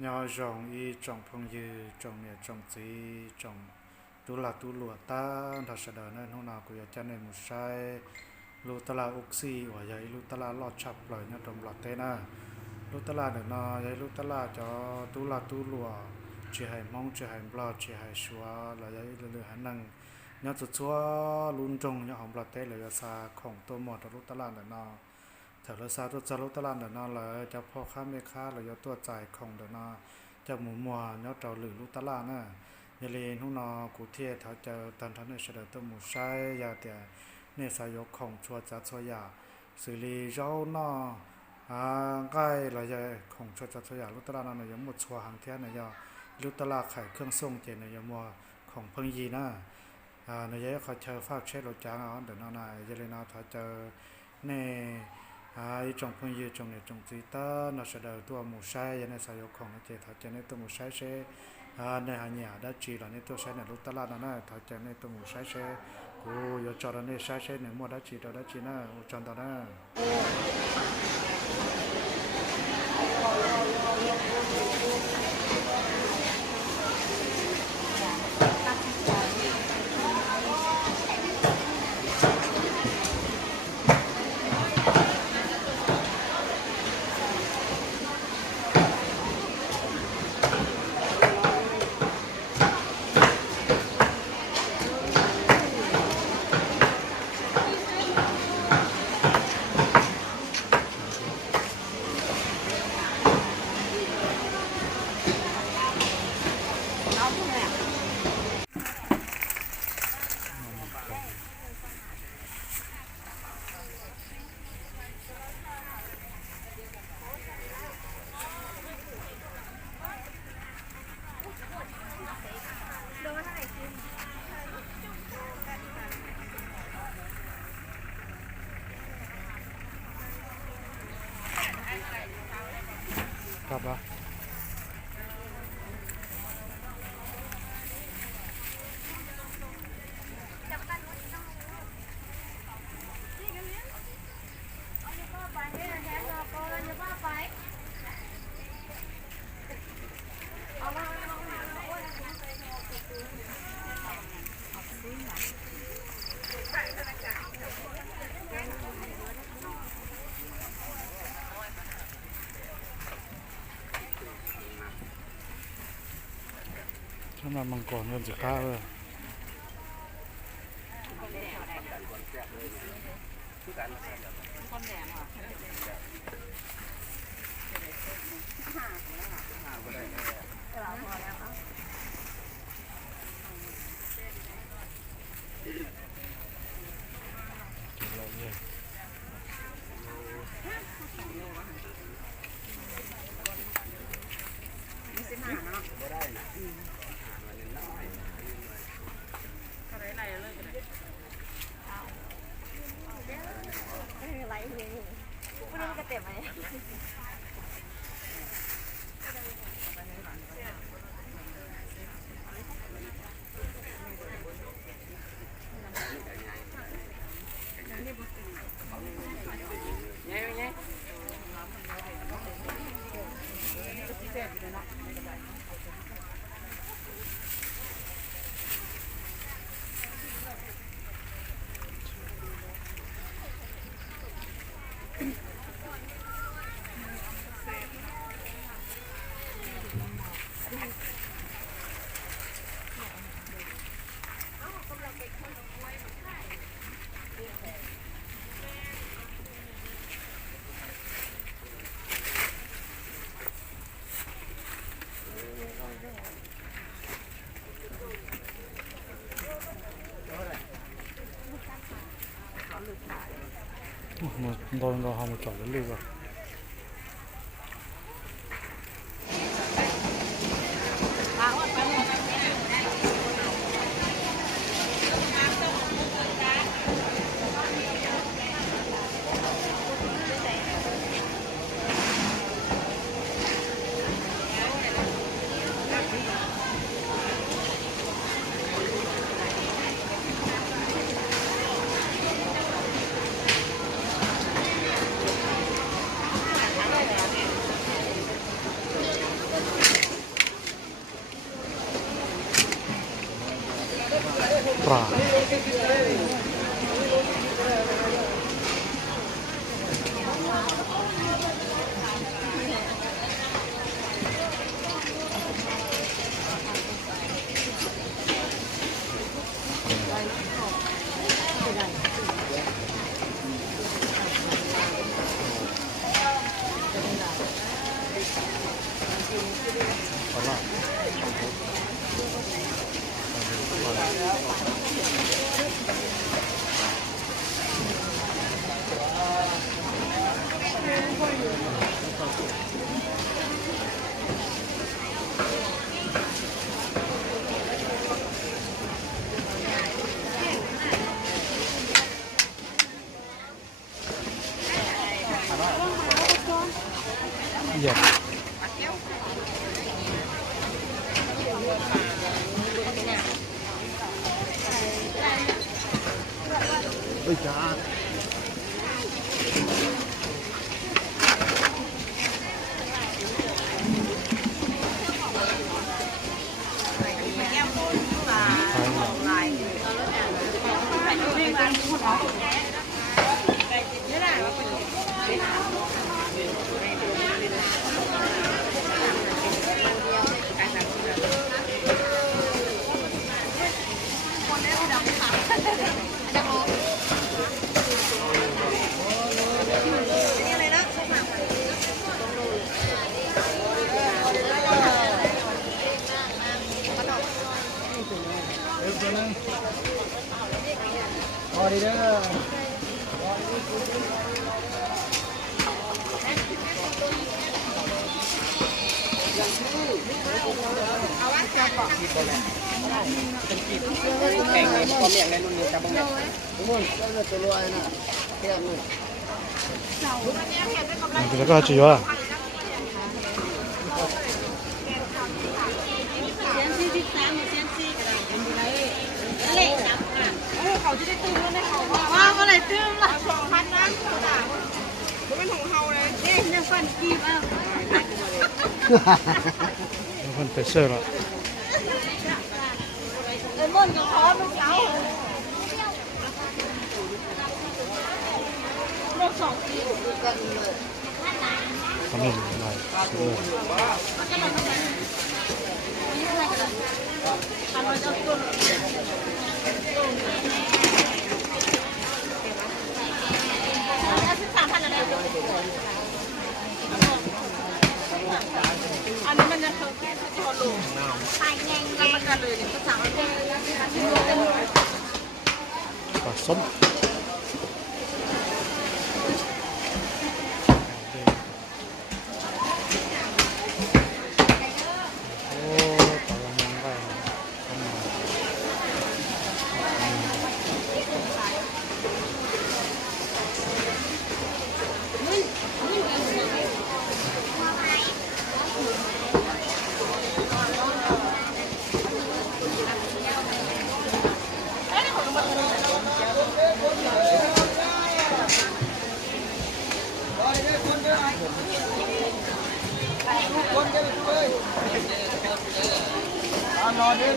nhỏ rồng y trồng phong dư trồng nhà trồng gì trồng tu lụa ta thật sự đời nên hôm nào cũng cho nên một sai lu ta la oxy và vậy lu ta la lọt chập lời nhau trồng lọt thế na lu ta la được nó vậy lu ta la cho tu lụa chỉ hay mong chỉ hay blo chỉ hay xóa là vậy lừa khả năng nhau tụt xóa luôn trồng nhau hỏng lọt thế là xa khổng tô mọt lu ta la được nó thật là sao tôi lu ta la được nó là choพ่อค้าแม่ค้าlàตัวจ่ายของđược nó cho mùa mùa nhau trầu lử lu ta la nè giờ lên hôm nào cụ thể tháo chờ tận thân này sẽ được tôi một sai giờ thì nên sử dụng không chua chát chua giả xử lý rau nó cái là giờ không chua chát chua giả lúc ta là nó giống một chua hàng thế này giờ lúc ta là khảiเครื่องส่งเจnày giờ mùaของเพิ่งยีนะในgiờเขาเชิญฝากเช็ดรถจ้างเอาเดี๋ยวนั่นน่ะgiờ lên nào tháo chờในtrongเพิ่งยีtrong này trongจีต้าnó sẽ đượcตัวหมูใช้ยังในsử dụngของนะเจtháo chờในตัวหมูใช้เช่ในหางยาได้จีหล่ะในตัวใช้ในลูกตลาดนั่นน่ะถ้าจะในตัวหมูใช้เช่กูอยากจอดในใช้เช่ในหมดได้จีได้จีน่ะจอนตอนน่ครับวะถ้ามามังกรเงินจะฆ่าเลย너 한번 더 열리고 ราปลาเหยียบเฮ้ยจ้าพอดีเด้อแข่งในความเลี้ยงในรุ่นนี้จะบ้างไหมทุกคนก็จะรวยนะแค่นี้แล้วก็จะเยอะเขาจะได้ตื้มแล้วได้เขาว่าก็เลยตื้มละ2,000นะเขาเป็นของเขาเลยนี่ยังฟันกีบอ่ะมันเป็นเสื้อละเลยม่นกับคอลูกเขาลูก2 ปีกันเลยทำให้อะไรอันนี้มันจะคือแค่ที่เขาลงไปแงงแล้วมันจะเลยก็สั่งปลาส้มรอดิ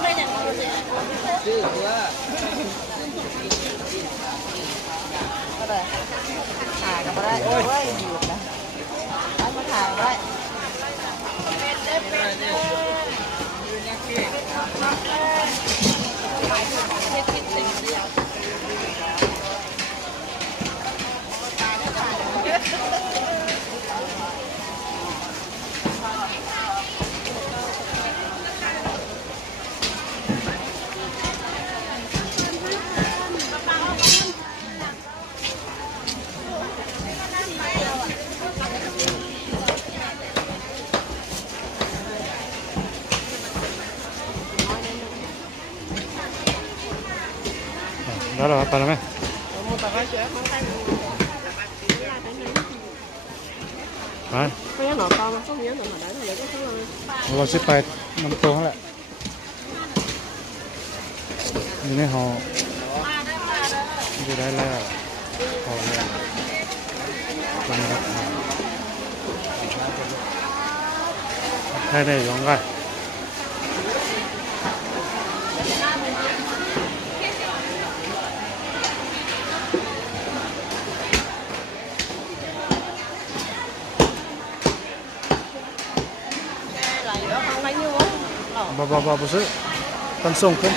ไม่อย่างนี้เลยชื่อว่าก็ได้ถ่ายกันมาได้โอ้ยหยุดนะเอามาถ่ายได้แล้วเราไปแล้วไหมไปเราจะไปน้ำตกแหละนี่นี่เขาดูได้แล้วเขาเลยมันรับใช่ได้ยังไง บ่ซื้อต้องส่งผม